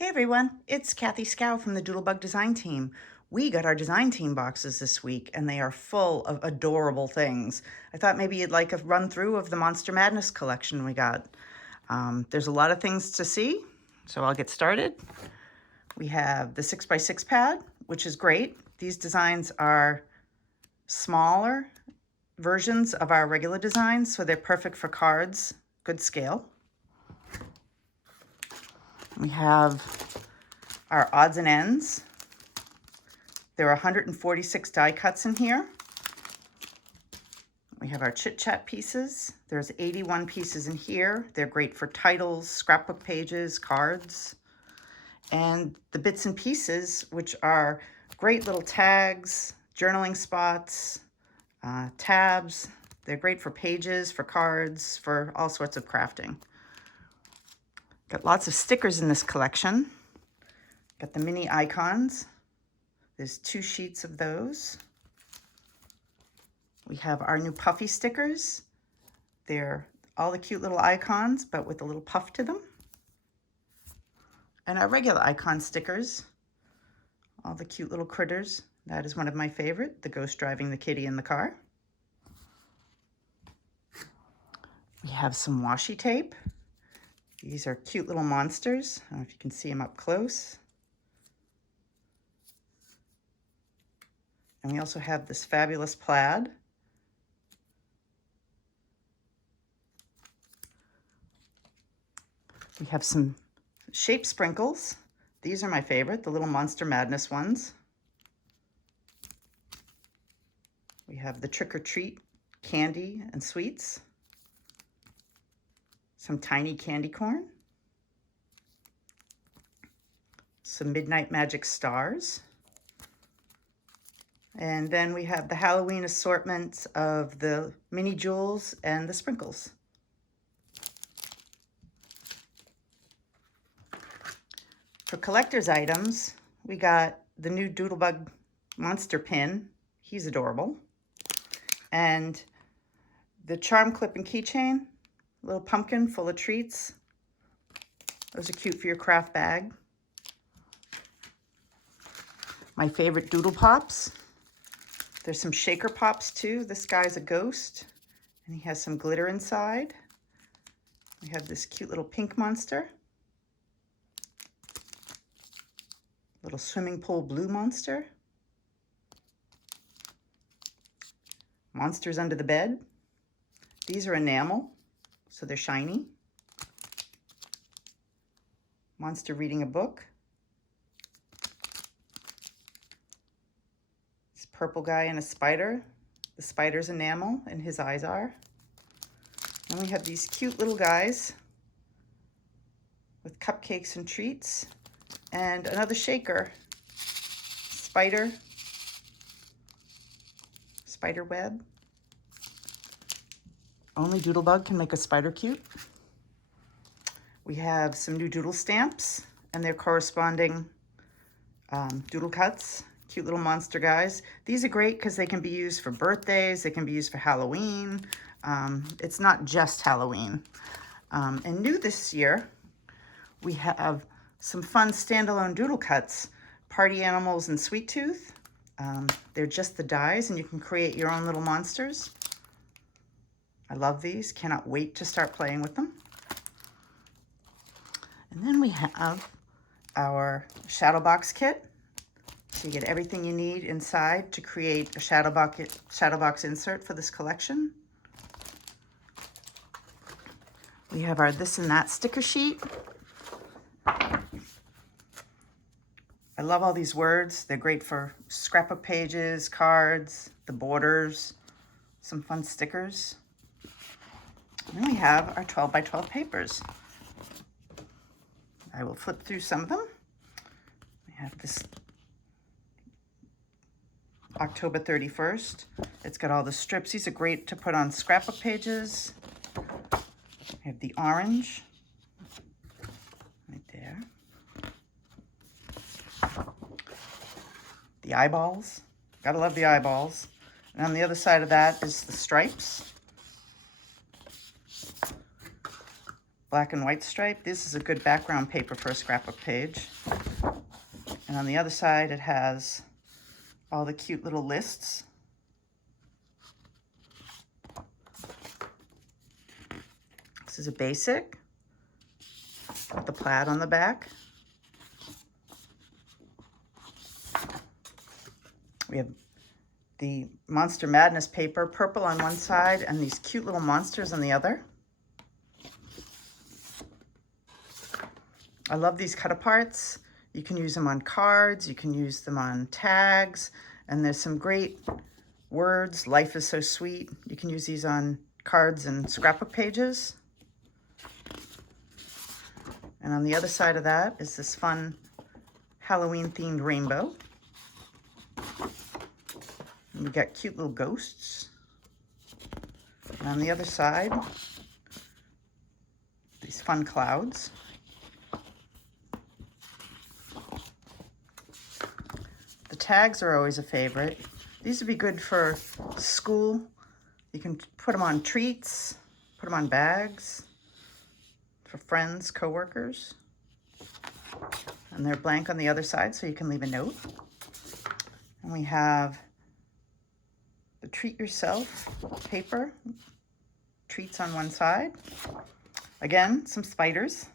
Hey everyone, it's Kathy Scow from the Doodlebug design team. We got our design team boxes this week and they are full of adorable things. I thought maybe you'd like a run through of the Monster Madness collection we got. There's a lot of things to see, so I'll get started. We have the 6x6 pad, which is great. These designs are smaller versions of our regular designs, so they're perfect for cards, good scale. We have our odds and ends. There are 146 die cuts in here. We have our chit chat pieces. There's 81 pieces in here. They're great for titles, scrapbook pages, cards. And the bits and pieces, which are great little tags, journaling spots, tabs. They're great for pages, for cards, for all sorts of crafting. Got lots of stickers in this collection. Got the mini icons. There's 2 sheets of those. We have our new puffy stickers. They're all the cute little icons, but with a little puff to them. And our regular icon stickers, all the cute little critters. That is one of my favorite, the ghost driving the kitty in the car. We have some washi tape. These are cute little monsters. I don't know if you can see them up close. And we also have this fabulous plaid. We have some shape sprinkles. These are my favorite, the little Monster Madness ones. We have the trick or treat candy and sweets. Some tiny candy corn. Some Midnight Magic stars. And then we have the Halloween assortment of the mini jewels and the sprinkles. For collector's items, we got the new Doodlebug monster pin. He's adorable. And the charm clip and keychain, little pumpkin full of treats. Those are cute for your craft bag. My favorite Doodle Pops. There's some shaker pops too. This guy's a ghost and he has some glitter inside. We have this cute little pink monster. Little swimming pool blue monster. Monsters under the bed. These are enamel, so they're shiny. Monster reading a book. Purple guy and a spider. The spider's enamel and his eyes are. And we have these cute little guys with cupcakes and treats. And another shaker. Spider web. Only Doodlebug can make a spider cute. We have some new doodle stamps and their corresponding doodle cuts. Cute little monster guys. These are great because they can be used for birthdays. They can be used for Halloween. It's not just Halloween. And new this year, we have some fun standalone doodle cuts. Party Animals and Sweet Tooth. They're just the dies and you can create your own little monsters. I love these. Cannot wait to start playing with them. And then we have our shadow box kit. So you get everything you need inside to create a shadow box insert for this collection. We have our this and that sticker sheet. I love all these words. They're great for scrapbook pages, cards, the borders, some fun stickers. And then we have our 12 by 12 papers. I will flip through some of them. We have this October 31st. It's got all the strips. These are great to put on scrapbook pages. I have the orange right there. The eyeballs. Gotta love the eyeballs. And on the other side of that is the stripes. black and white stripe. This is a good background paper for a scrapbook page. And on the other side, it has all the cute little lists. This is a basic with the plaid on the back. We have the Monster Madness paper, purple on one side and these cute little monsters on the other. I love these cut aparts. You can use them on cards, you can use them on tags, and there's some great words. Life is so sweet. You can use these on cards and scrapbook pages. And on the other side of that is this fun Halloween-themed rainbow. And we got cute little ghosts. And on the other side, these fun clouds. The tags are always a favorite. These would be good for school. You can put them on treats, put them on bags, for friends, coworkers. And they're blank on the other side, so you can leave a note. And we have the treat yourself paper, treats on one side. Again, some spiders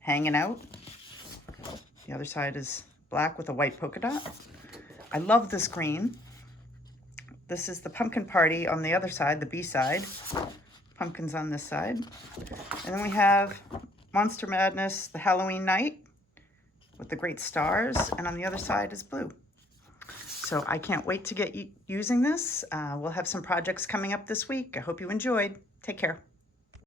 hanging out. The other side is black with a white polka dot. I love this green. This is the pumpkin party on the other side, the B side. Pumpkins on this side. And then we have Monster Madness, the Halloween night with the great stars, and on the other side is blue. So I can't wait to get using this. We'll have some projects coming up this week. I hope you enjoyed. Take care.